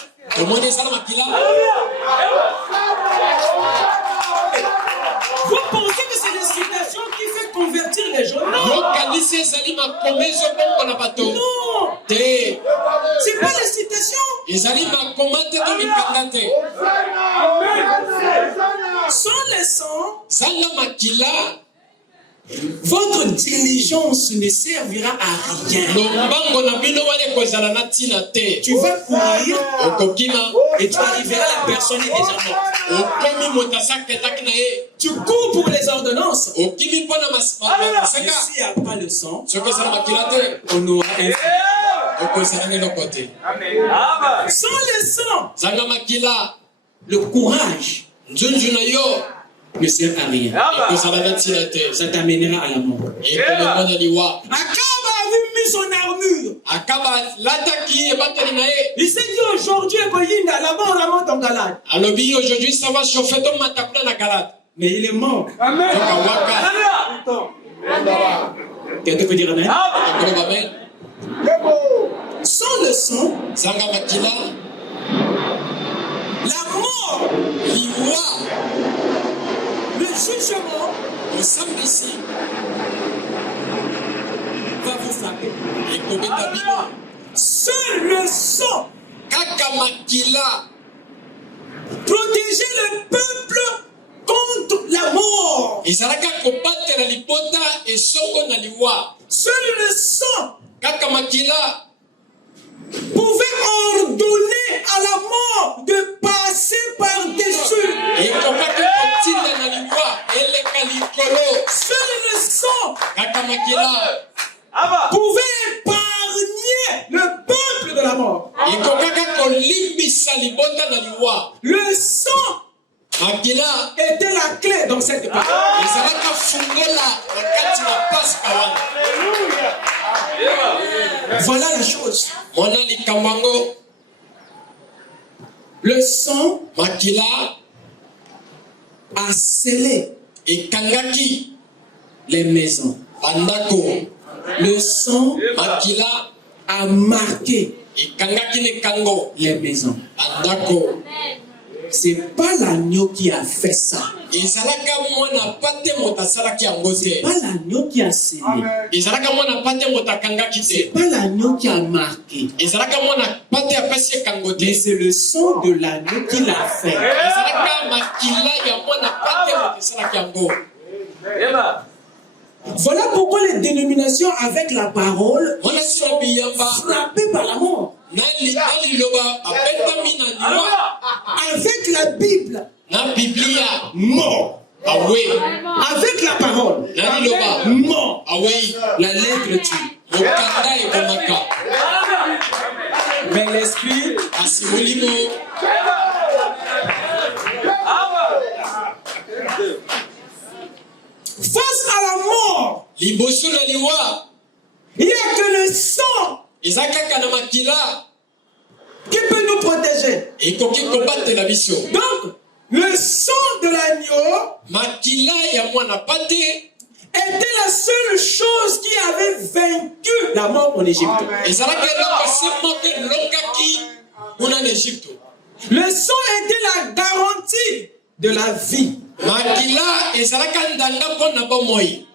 Vous pensez que c'est les citations qui fait convertir les gens? Non. Non. C'est pas les citations. Sans le sang, votre diligence ne servira à rien. Tu vas courir et tu arriveras à la personne est déjà morte. Tu cours pour les ordonnances. Mais s'il n'y a pas le sang, on aura un. Sans le sang, le courage ne sert à rien. Ça t'amènera à la mort. Akab a mis son armure. Il s'est dit aujourd'hui, là-bas on la monte en Galade. Mais il est mort. Quelqu'un peut dire amen? Sans le sang, la mort, le jugement, va vous frapper. Seul le sang protéger le peuple contre la mort. Seul le sang pouvait ordonner à la mort de passer par-dessus. Seul le sang pouvait épargner le peuple de la mort. Le sang était la clé dans cette Pâque. Voilà la chose. Mona likambango. Le sang Makila. a scellé Ikangaki. les maisons. Bandako. Le sang Makila. a marqué Ikangaki ne kango. les maisons. Bandako. C'est pas l'agneau qui a fait ça. Izalaka mwana pate motasalaki yango C'est te. pas l'agneau qui a scellé. Izalaka mwana pate motakangaki C'est te. pas l'agneau qui a marqué. Izalaka mwana pate apesi kango te. Mais c'est le sang de l'agneau qui l'a fait. Izalaka makila ya mwana pate motasalaki yango. Voilà pourquoi les dénominations avec la parole Mwana sina biyamba. frappées par la mort. Nali loba abetami na liwa. Avec la Bible, Na Biblia. mort. Awe. Avec la parole, Nali loba. mort. Awe. La lettre tue. Mokanda ekomaka. Mais l'esprit, Kasi molimo. face à la mort, Liboso na liwa. il n'y a que le sang Eza kaka na makila. qui peut nous protéger. Ekoki kobatela biso. Donc, le sang de l'agneau Makila ya mwana pate. était la seule chose qui avait vaincu la mort en Égypte. Ezalaki eloko se moko elongaki kuna na Egypte. Le sang était la garantie de la vie. Makila ezalaka ndanga mpona bomoi.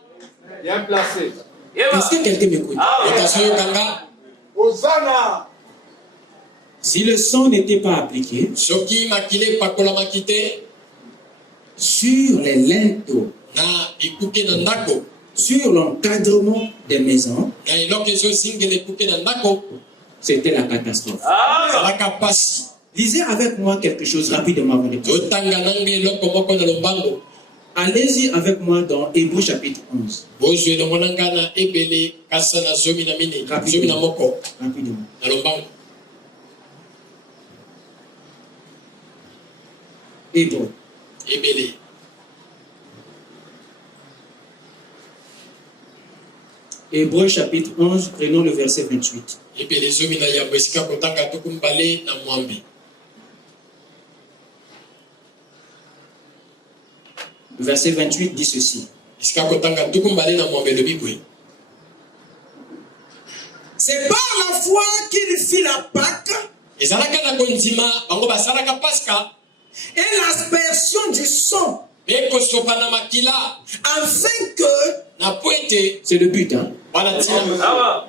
Bien placé. Est-ce que quelqu'un m'écoute? Otazo yokanga. Hosanna. Si le sang n'était pas appliqué Soki makila epakolamaki te sur les linteaux, na ekuke na ndako. sur l'encadrement des maisons, Na eloko ezozingela ekuke na ndako. c'était la catastrophe. Ezalaka pasi. Lisez avec moi quelque chose rapidement avant de prier. Totanga nanga eloko moko na lombango. Allez-y avec moi dans Hébreux chapitre 11. Bozwi elongo na nga na ebele kasa na zomi na mine. Zomi na moko Rapidement. na lombango. Hébreux. Ebele. Hébreux chapitre 11, prenons le verset 28. Ebele zomi na yambo esika kotanga tokumbale na mwambe. Le verset 28 dit ceci. Esika kotanga tokumbale na mwambe lobi boye. C'est par la foi qu'il fit la Pâque Ezalaka na kondima bango basalaka paska et l'aspersion du sang, mpe kosopa na makila afin que, na po ete c'est le but, hein? wana ntina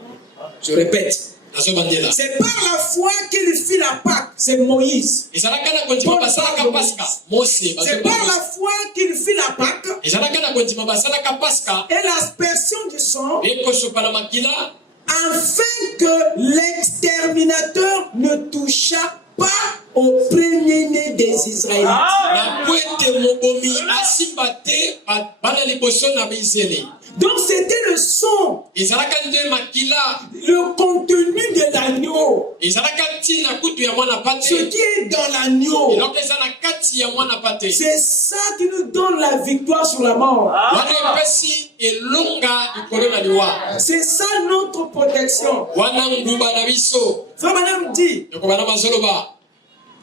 Je répète, nazobandela. c'est par la foi qu'il fit la Pâque, c'est Moïse. Ezalaka na kondima basalaka paska Mose C'est par la foi qu'il fit la Pâque ezalaka na kondima basalaka paska et l'aspersion du sang, mpe kosopa na makila afin que l'exterminateur ne touchât pas au premier-né des Israélites. na po ete mobomi asimba te bana liboso na Israele. Donc c'était le sang, Ezalaka nde makila le contenu de l'agneau, ezalaka ntina kutu ya mwana ce pate qui est dans l'agneau. eloko eza na kati ya mwana pate C'est ça qui nous donne la victoire sur la mort. wana epesi elonga likolo na liwa C'est ça notre protection. wana nguba na biso. Frère Madame dit, Yoko bana bazoloba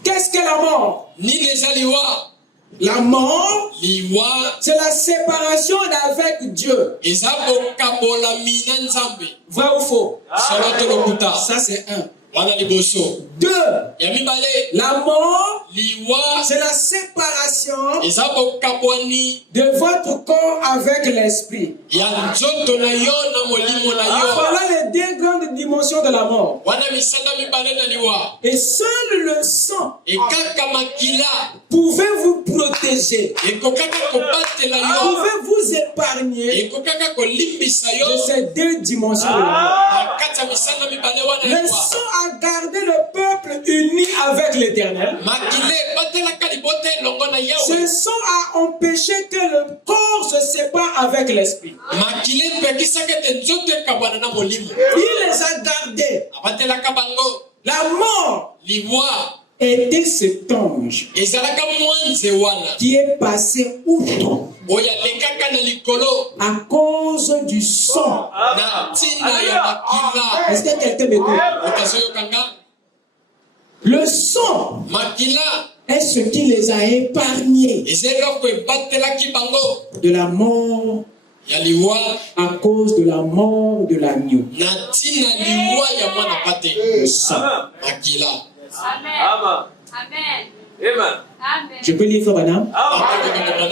qu'est-ce que la mort? nini eza liwa. La mort, Liwa c'est la séparation d'avec Dieu. eza bokabolami na nzambe. Vrai ou faux? Solo to lokuta Ça c'est un. wana liboso. Deux, Ya mibale la mort, liwa c'est la séparation eza bokabwani de votre corps avec l'esprit. ya nzoto na yo na molimo na yo. Voilà les deux grandes dimensions de la mort. Wana misanda mibale na liwa. Et seul le sang Ekaka makila pouvait vous protéger, ekokaka kobatela yo. pouvait vous épargner Ekokaka kolimbisa yo de ces deux dimensions de la mort. na kati ya misanda mibale wana Le liwa. sang a gardé le peuple uni avec l'Éternel. Makile batelaka libota elongo na Yawe. Ce sang a empêché que le corps se sépare avec l'esprit. Makile epekisaka ete nzoto ekabwana na molimo. Il les a gardés. Abatelaka bango. La mort Liwa était cet ange ezalaka mwanze wana qui est passé outre oyo alekaka na likolo à cause du sang. na ntina ya makila. Est-ce que quelqu'un m'écoute? Otazoyokanga? Le sang Makila est ce qui les a épargnés eza eloko ebatelaki bango de la mort ya liwa à cause de la mort de l'agneau. na ntina liwa ya mwana pate. Le sang. Makila. Amen. Amen. Amen. Je peux lire, frère Madame? Amen.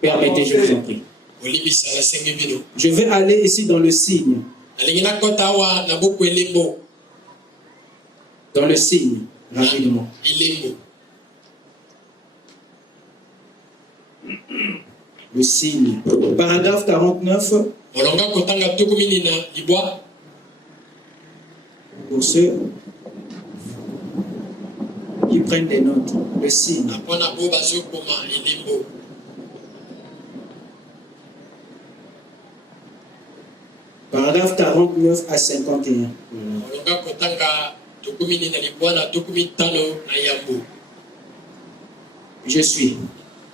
Permettez, je vous en prie. Olibisa la senge bino. Je vais aller ici dans le signe. Nalingi nakota awa na buku elembo. Dans le signe, rapidement. Elembo. Le signe. Paragraphe 49. Olonga kotanga tukumini na libwa. Pour ceux qui prennent des notes. Le signe. Apona bo bazokoma elembo. Paragraphe 49 à 51. Olonga kotanga tukumini na libwa na tukumi tano na yambo. Je suis.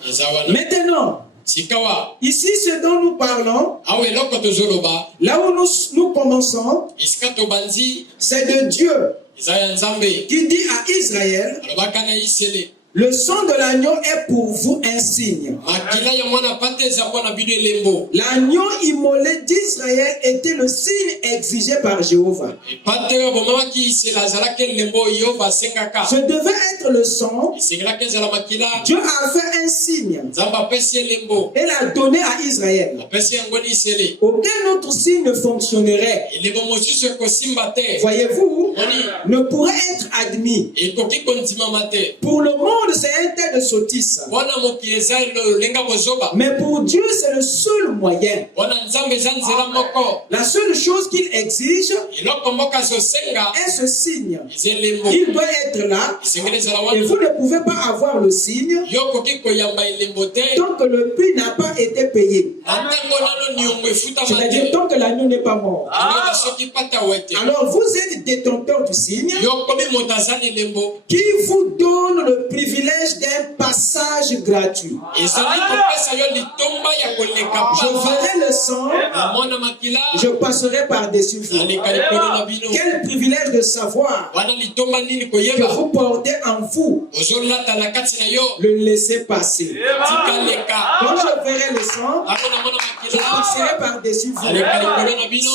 Nazawana. Maintenant, Sikawa. ici, ce dont nous parlons, Awe eloko tozoloba. là où nous commençons, Iskato banzi. c'est de Dieu Isaya nzambe. qui dit à Israël, Alobaka na isele. le sang de l'agneau est pour vous un signe. Makila ya mwana pate eza mpona bino elembo. L'agneau immolé d'Israël était le signe exigé par Jéhovah. Pate oyo bomamaki isela azalaki elembo Yehova asengaka. Ce devait être le sang. Esengelaki ezala makila. Dieu a fait un signe Nzambe apesi elembo. et l'a donné à Israël. Apesi yango ni isele. Aucun autre signe ne fonctionnerait. Elembo mosusu ekosimba te. Voyez-vous, Moni ne pourrait être admis. ekoki kondimama te. Pour le monde, c'est un tas de sottises. Wana mokili eza lolenga bozoba. Mais pour Dieu, c'est le seul moyen. Wana nzambe eza nzela moko. La seule chose qu'il exige Eloko moko azosenga est ce signe. eza elembo. Il doit être là. Esengeli ezala Et wana. vous ne pouvez pas avoir le signe Yo okoki koyamba elembo te. tant que le prix n'a pas été payé. Na ntango nano niongo efutama C'est-à-dire te. tant que l'agneau n'est pas mort. Eloko soki pata wete. Alors vous êtes détenteur du signe Yo komi moto aza na elembo. qui vous donne le privilège d'un passage gratuit. Ezali kopesa yo litomba ya koleka Je pamba. verrai le sang, Na mwana makila. je passerai par-dessus vous. Naleka likolo na bino. Quel privilège de savoir Wana litomba nini que koyeba. vous portez en vous Ozolata na kati na yo. le laisser passer. Tika leka. Quand je verrai le sang, Ako na mwana je makila. passerai par-dessus vous. Aleka likolo na bino.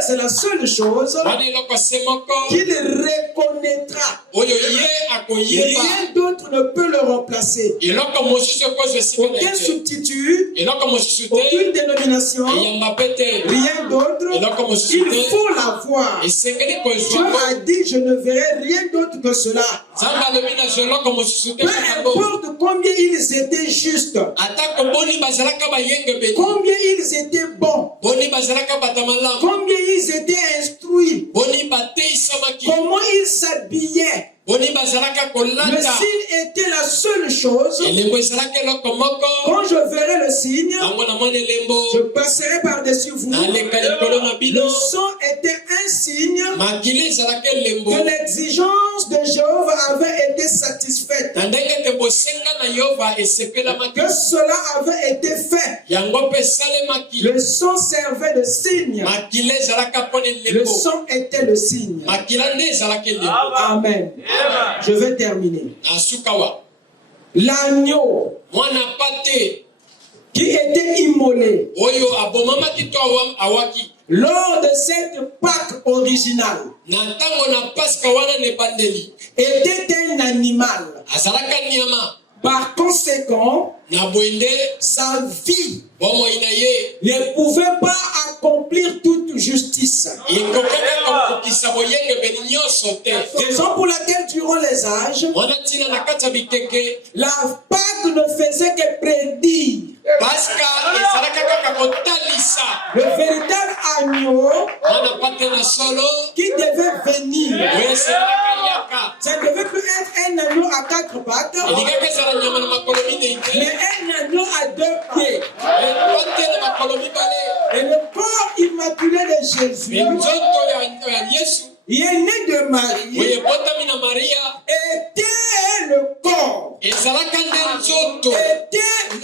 C'est la seule chose Wana eloko se moko. qu'il reconnaîtra. Oyo ye akoyeba. Rien d'autre ne peut le remplacer. Eloko mosusu ekozwa esika na Aucun ye. substitut, Eloko mosusu te. aucune dénomination, Eyamba pe te. rien d'autre. Eloko mosusu Il te. faut l'avoir. Esengeli Dieu kozwa. a dit, je ne verrai rien d'autre que cela. Nzambe alobi na zwa eloko mosusu te. Peu importe combien ils étaient justes, Atako boni bazalaka bayenge beni. combien ils étaient bons, Boni bazalaka bata malamu. combien ils étaient instruits, Boni bateisamaki. comment ils s'habillaient. Boni bazalaka Le kolata. signe était la seule chose. Elembo ezalaka eloko moko. Quand je verrai le signe, Yango na mwana elembo. je passerai par-dessus vous. Naleka likolo na Le bino. sang était un signe Makili ezalaka elembo. que l'exigence de Jéhovah avait été satisfaite, Na ndenge te bosenga na Yehova esepelamaki. que cela avait été fait. Yango pe esalemaki. Le sang servait de signe. Makili ezalaka mpona Le elembo. sang était le signe. Makila nde ezalaka elembo. Amen. Je vais terminer. Na sukawa. L'agneau Mwana pate. qui était immolé Oyo abomamaki to awaki. lors de cette Pâque originale Na ntango na paska wana na ebandeli. était un animal. Azalaka nyama. Par conséquent, Na bwende. sa vie Bomoi na ye. ne pouvait pas accomplir toute justice. Ekokaka kokokisa boyenge beni nyonso te. Raison pour laquelle, durant les âges, Wana ntina na kati ya bikeke. la Pâque ne faisait que prédire Paska ezalaka kaka kotalisa. le véritable agneau Mwana pate na solo. qui devait venir. Oyo eselaka yaka. Ça ne devait plus être un agneau à 4 pattes, Elingaka ezala nyama na makolo minei te. mais un agneau à 2 pieds. Pate na makolo mibale. Et le corps immaculé de Jésus, Nzoto ya Yesu. né de Marie, Oyo ebotami na Maria. était le corps, Ezalaka nde nzoto. était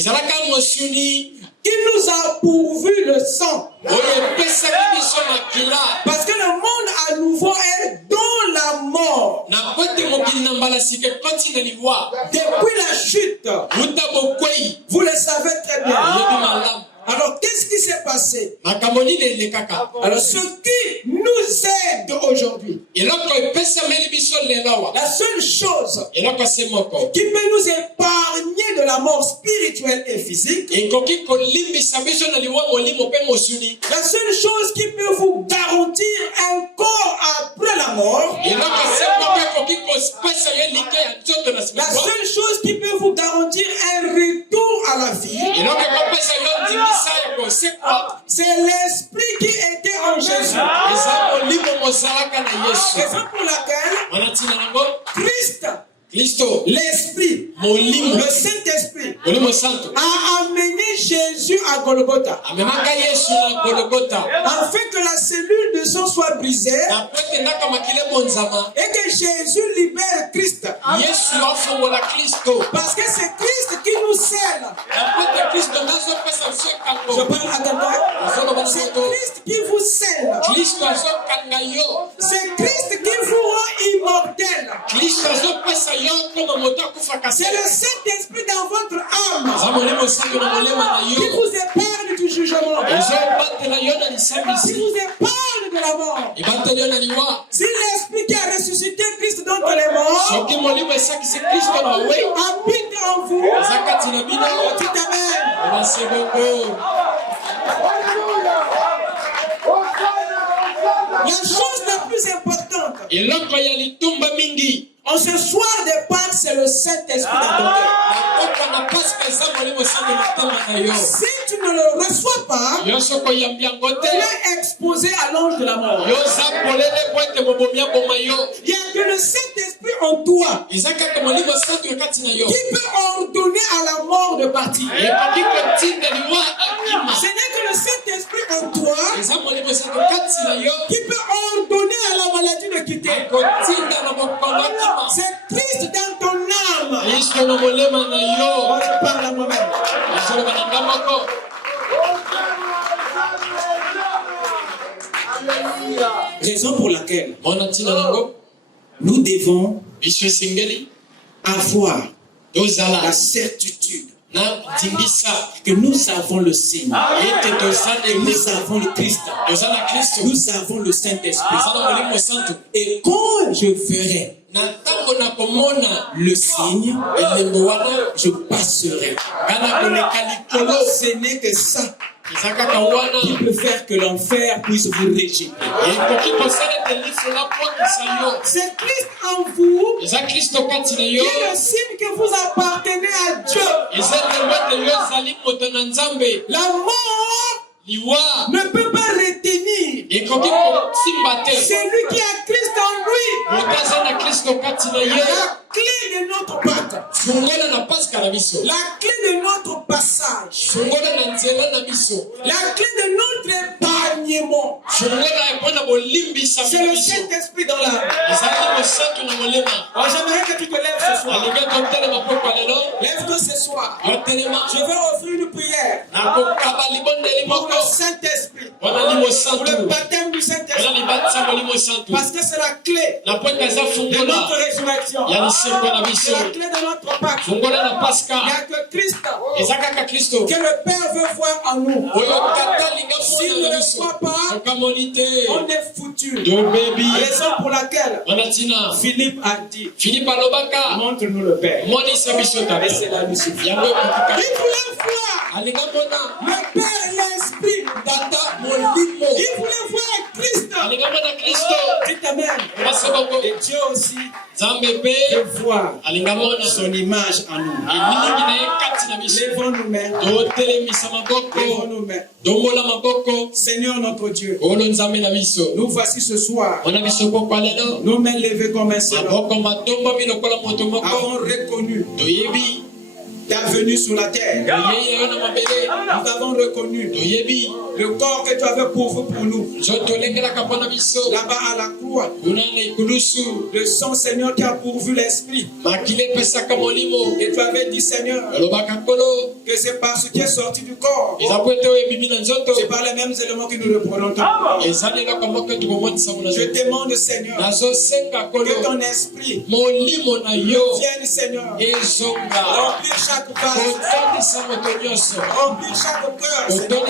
ezalaka mosuni qui nous a pourvu le sang. oyo epesaki biso makila Parce que le monde à nouveau est dans la mort. na kote mokili na mbala sika ekoti na liwa Depuis la chute, wuta bokwei vous le savez très bien. yebi malamu Alors, qu'est-ce qui s'est passé? makambo nini elekaka Alors, ce qui nous aide aujourd'hui, eloko epesameli biso lelo awa la seule chose eloko se moko qui peut nous épargner de la mort spirituelle et physique, ekoki kolimbisa biso na liwa molimo mpe mosuni la seule chose qui peut vous garantir un corps après la mort, eloko se moko ekoki kopesa yo elike ya nzoto na la nsima seule chose qui peut vous garantir un retour à la vie, eloko ekopesa yo ndingisa ya kosekwa c'est l'esprit qui était en Jésus. eza molimo mozalaka na yesu Raison pour laquelle wana ntina nango Christ, kristo l'esprit, molimo le Saint-Esprit, molimo santo a amené Jésus à Golgotha, amemaka yesu na gologota afin que la cellule de sang soit brisée na po ete ndaka makile bonzama et que Jésus libère Christ. yesu afongola kristo Parce que c'est Christ qui nous scelle. na po ete kristo nazopesa biso Je ekango parle à quelqu'un. C'est Christ qui vous scelle. kristo azokanga yo C'est Christ qui vous rend immortel. kristo azopesa yo koma moto akufaka C'est se le Saint-Esprit dans votre âme eza molimo santo na molema na qui yo vous épargne du jugement, ezobatela yo na qui lisambisi vous épargne de la mort. ebateli yo na liwa Si l'Esprit qui a ressuscité Christ d'entre les morts soki molimo esakisi kristo na we habite en vous, eza kati na bino dites Amen. ebase boko La chose la plus importante, eloko ya litumba mingi en ce soir de Pâques, c'est le Saint-Esprit dans ton cœur. nakoka na paske eza molimo santo motema na yo Si tu ne le reçois pas, yo soko oyambi yango tu te es exposé à l'ange de la mort. yo oza polele po ete mobomi aboma yo Il y a que le Saint-Esprit en toi eza kaka molimo santo ya kati na yo qui peut ordonner à la mort de partir. ekoki kotinda liwa akima Ce n'est que le Saint-Esprit en toi eza molimo santo kati na yo qui peut ordonner à la maladie de quitter. kotinda na bokono akima C'est Christ dans ton âme. kristo na molema na yo Moi, je parle à moi-même. esoloba na nga moko Raison pour laquelle mona ntina nango nous devons biso esengeli avoir la tozala certitude na ndimbisa que nous avons le Seigneur, ete toza que ndenge nous avons le Christ, toza na kristo nous avons le Saint-Esprit. toza na molimo santo Et quand je ferai na ntango na komona le signe, elembo wana je passerai. kana koleka likolo Ce n'est que ça eza kaka wana qui peut faire que l'enfer puisse vous rejeter. ekoki kosala ete lifola pokisa yo C'est Christ en vous eza kristo kati na qui yo est le signe que vous appartenez à Dieu. eza elembo ete yo ezali moto na nzambe La mort liwa ne peut pas retenir ekoki kosimba te celui qui a Christ en lui. moto aza na kristo kati na ye La clé de notre Pâques, fungola na paska na biso la clé de notre passage, fungola na nzela na biso la clé de notre épargnement, fungola mpo na bolimbisa c'est le biso Saint-Esprit dans l'âme. ezali mosantu na molema Alors j'aimerais que tu te lèves ce soir. alingi totelema pokwa lelo Lève-toi ce soir. yotelema Je vais offrir une prière nakokaba libondeli pour moko le Saint-Esprit, wana limo pour santu le baptême du wana Saint-Esprit, libatisa molimo santu parce que c'est la clé na po ete eza de fungola notre résurrection. ya lisembo na C'est biso la clé de notre Pâques. fungola na Il paska n'y a que Christ eza kaka kristo que le Père veut voir en nous. oyo tata alinga S'il mona ne na le biso voit pas, okamoni te on est foutu. tobebi Raison pour laquelle wana ntina Philippe a dit, filipe alobaka montre-nous le Père. monisa biso Et tata cela nous suffit. yango ekokika Il voulait voir alinga mona le Père et l'Esprit. tata molimo Il voulait voir Christ. alinga mona kristo Dites Amen. baseboko Et Dieu aussi nzambe mpe veut voir alinga mona son image en nous. elingi na ye kati na biso Lèvons nos mains. totelemisa Lèvons maboko nos mains. tombola maboko Seigneur notre Dieu, olo nzambe na biso nous voici ce soir. wana biso pokwa lelo Nos mains levées comme un seul homme. maboko matombomi lokola moto moko Avons reconnu toyebi ta venue sur la terre. toyebi yo na mabele Nous avons reconnu toyebi le corps que tu avais pourvu pour nous. nzoto olengelaka mpo na biso Là-bas à la croix, kuna na ikulusu le sang Seigneur qui a pourvu l'esprit. makili epesaka molimo Et tu avais dit Seigneur olobaka nkolo que que c'est par ce qui est sorti du corps. Je C'est par les mêmes éléments que nous reprenons. Je demande, Seigneur, que ton esprit vienne, Seigneur, remplir chaque vase, remplir chaque cœur, Seigneur.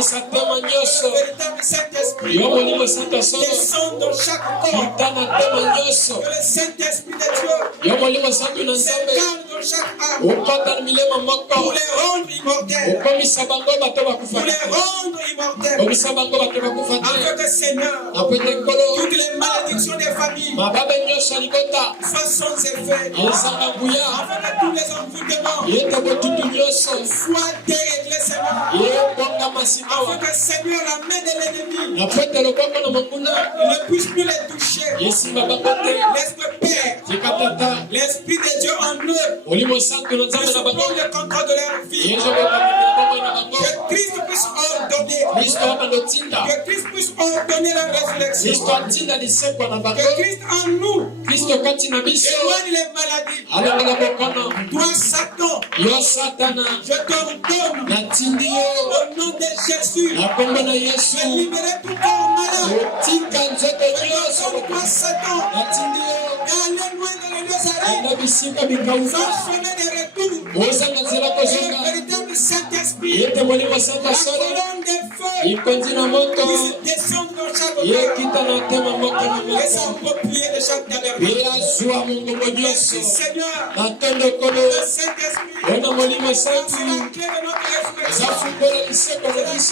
Le véritable Saint-Esprit descend dans chaque corps. Que le Saint-Esprit de Dieu s'incarne dans chaque âme pour les rendre immortels. Pour les rendre immortels. Afin que, Seigneur, toutes les malédictions des familles fassent son effet. Afin que tous les envoûtements soient déréglés, Seigneur. Afin que, Seigneur, la main de l'ennemi ne puisse plus les toucher. Laisse-le, Père, l'Esprit de Dieu en eux puisse prendre le contrôle de leur vie. Que Christ puisse ordonner. Que Christ puisse ordonner la résurrection. Que Christ en nous éloigne les maladies. Toi, Satan, je t'ordonne au nom de Jésus de libérer tout corps malade. Toi, Satan, d'aller loin dans les lieux arrêts. Sans chemin de retour. Le véritable Saint-Esprit, la colonne de feu, puisse descendre dans chaque cœur et s'approprier de chaque tabernacle. Merci, Seigneur. Le Saint-Esprit, c'est la clé de notre résurrection. C'est la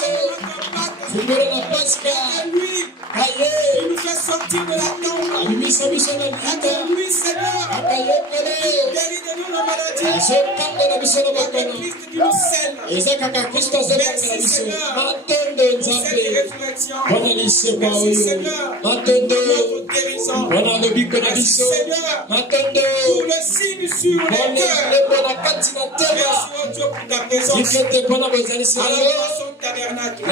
clé de notre Pâque. Et lui, il nous fait sortir de la tombe. Et lui, Seigneur, il guérit de nous nos maladies. Et Christ qui nous scelle. Merci, Seigneur, pour cette résurrection. Merci, Seigneur, pour notre guérison. Merci, Seigneur, pour le signe sur les cœurs. Merci, oh Dieu, pour ta présence. À la son tabernacle.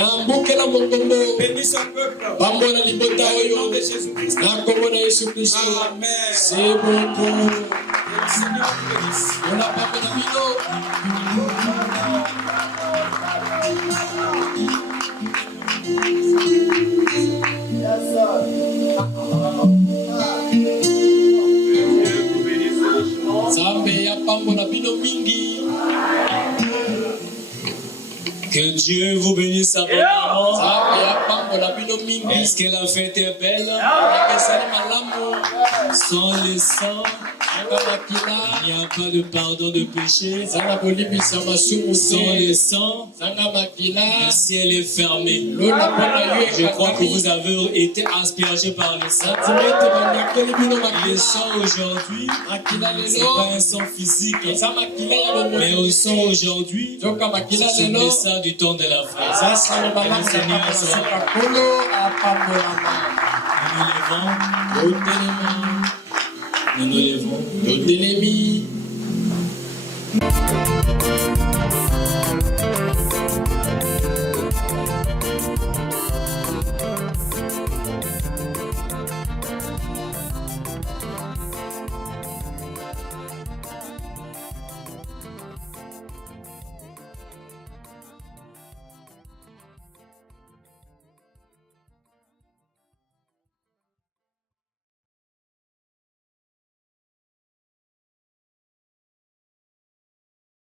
Bénis son peuple. Au nom de Jésus-Christ. Amen. C'est bon pour nous. Que le Seigneur vous bénisse. On n'a pas fait de vidéo. Zambe ya pambo na bino mingi. Que Dieu vous bénisse abondamment. Zambe ya pambo na bino mingi. Est-ce que la fête est belle? Sans le sang, il n'y a pas de pardon de péché. Sans le sang, le ciel est fermé. Je crois que vous avez été aspergés par le sang. Le sang aujourd'hui, ce n'est pas un sang physique, mais le sang aujourd'hui, c'est le sang du temps de la grâce. Le Seigneur soit. Nous nous levons. Nous nous levons.